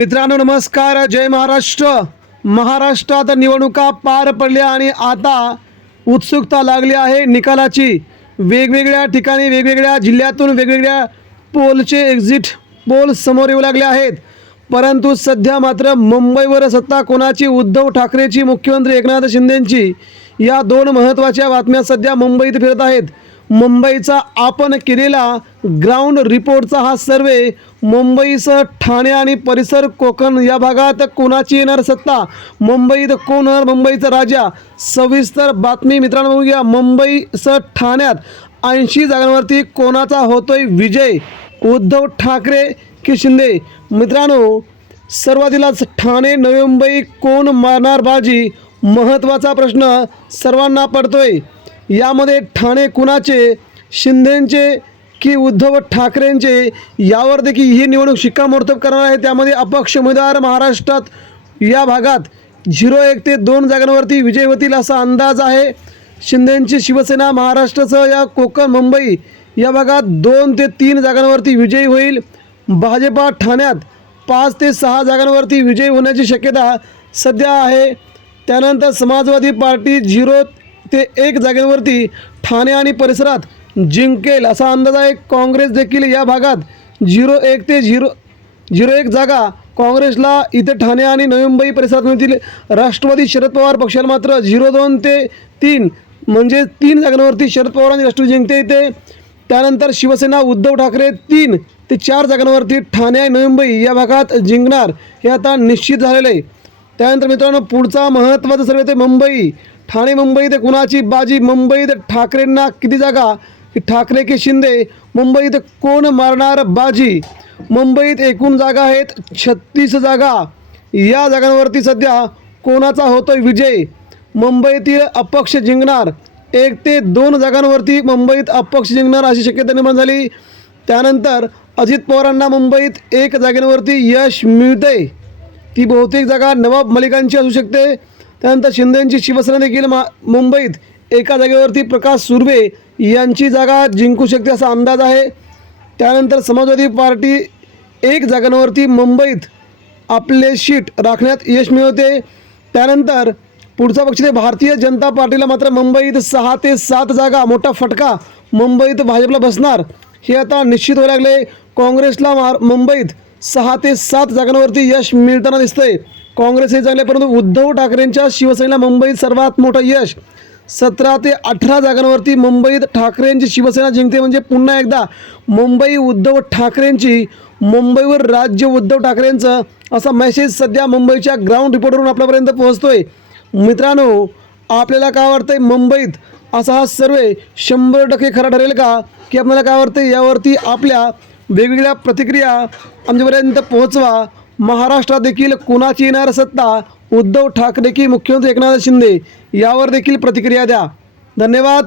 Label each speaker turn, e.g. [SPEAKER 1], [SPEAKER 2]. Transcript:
[SPEAKER 1] मित्रांनो नमस्कार. जय महाराष्ट्र. महाराष्ट्रात निवडणुका पार पडल्या आणि आता उत्सुकता लागली आहे निकालाची. वेगवेगळ्या ठिकाणी वेगवेगळ्या जिल्ह्यातून वेगवेगळ्या पोलचे एक्झिट पोल समोर येऊ लागले आहेत. परंतु सध्या मात्र मुंबईवर सत्ता कोणाची? उद्धव ठाकरेची मुख्यमंत्री एकनाथ शिंदेंची. या दोन महत्त्वाच्या बातम्या सध्या मुंबईत फिरत आहेत. मुंबईचा आपण केलेला ग्राउंड रिपोर्टचा हा सर्वे मुंबईसह ठाणे आणि परिसर कोकण या भागात कोणाची येणार सत्ता? मुंबईत कोण होणार? मुंबईचा राजा? सविस्तर बातमी मित्रांनो बघूया. मुंबईसह ठाण्यात ऐंशी जागांवरती कोणाचा होतोय विजय? उद्धव ठाकरे की शिंदे? मित्रांनो सर्वातीलाच ठाणे नवी मुंबई कोण मारणार बाजी? महत्त्वाचा प्रश्न सर्वांना पडतोय. यामध्ये ठाणे कुणाचे शिंदेंचे की उद्धव ठाकरेंचे यावर देखील ही निवडणूक शिक्कामोर्तब करणार आहे. त्यामध्ये अपक्ष उमेदवार महाराष्ट्रात या भागात झिरो एक ते दोन जागांवरती विजय होतील असा अंदाज आहे. शिंदेंची शिवसेना महाराष्ट्रासह या कोकण मुंबई या भागात दोन ते तीन जागांवरती विजयी होईल. भाजपा ठाण्यात पाच ते सहा जागांवरती विजयी होण्याची शक्यता सध्या आहे. त्यानंतर समाजवादी पार्टी झिरो ते एक जागेवरती ठाणे आणि परिसरात जिंकेल असा अंदाज आहे. काँग्रेस देखील या भागात झिरो एक ते झिरो झिरो एक जागा काँग्रेसला इथे ठाणे आणि नवी मुंबई परिसरात मिळतील. राष्ट्रवादी शरद पवार पक्षाला मात्र झिरो दोन ते तीन म्हणजे तीन जागांवरती शरद पवार आणि राष्ट्रवादी जिंकते इथे. त्यानंतर शिवसेना उद्धव ठाकरे तीन ते चार जागांवरती ठाणे आणि नवी मुंबई या भागात जिंकणार हे आता निश्चित झालेलं आहे. त्यानंतर मित्रांनो पुढचा महत्त्वाचा सर्वे ते मुंबई. ठाणे मुंबईत कुणाची बाजी? मुंबईत ठाकरेंना किती जागा? की ठाकरे की शिंदे? मुंबईत कोण मारणार बाजी? मुंबईत एकूण जागा आहेत छत्तीस जागा. या जागांवरती सध्या कोणाचा होतोय विजय? मुंबईतील अपक्ष जिंकणार. एक ते दोन जागांवरती मुंबईत अपक्ष जिंकणार अशी शक्यता निर्माण झाली. त्यानंतर अजित पवारांना मुंबईत एक जागेवरती यश मिळते ती बहुतेक जागा नवाब मलिकांची असू शकते. त्यानंतर शिंदेची शिवसेना देखील मा मुंबईत एका जागेवरती प्रकाश सुर्वे यांची जागा जिंकू शकते असा अंदाज आहे. त्यानंतर समाजवादी पार्टी एक जागांवरती मुंबईत आपले शीट राखण्यात यश मिळवते. त्यानंतर पुढचा पक्ष ते भारतीय जनता पार्टीला मात्र मुंबईत सहा ते सात जागा मोठा फटका मुंबईत भाजपला बसणार हे आता निश्चित होऊ लागले. काँग्रेसला मार मुंबईत सहा ते सात जागांवरती यश मिळताना दिसतंय. काँग्रेस हे चांगले परंतु उद्धव ठाकरेंच्या शिवसेनेला मुंबईत सर्वात मोठं यश. सतरा ते अठरा जागांवरती मुंबईत ठाकरेंची शिवसेना जिंकते म्हणजे पुन्हा एकदा मुंबई उद्धव ठाकरेंची मुंबईवर राज्य उद्धव ठाकरेंचं असा मेसेज सध्या मुंबईच्या ग्राउंड रिपोर्टवरून आपल्यापर्यंत पोहोचतोय. मित्रांनो आपल्याला काय वाटतंय मुंबईत? असा हा सर्वे शंभर टक्के खरा ठरेल का? की आपल्याला काय वाटतं यावरती आपल्या वेगवेगळ्या प्रतिक्रिया आमच्यापर्यंत पोहोचवा. महाराष्ट्रात देखील कुणाची येणार सत्ता? उद्धव ठाकरे की मुख्यमंत्री एकनाथ शिंदे? यावर देखील प्रतिक्रिया द्या. धन्यवाद.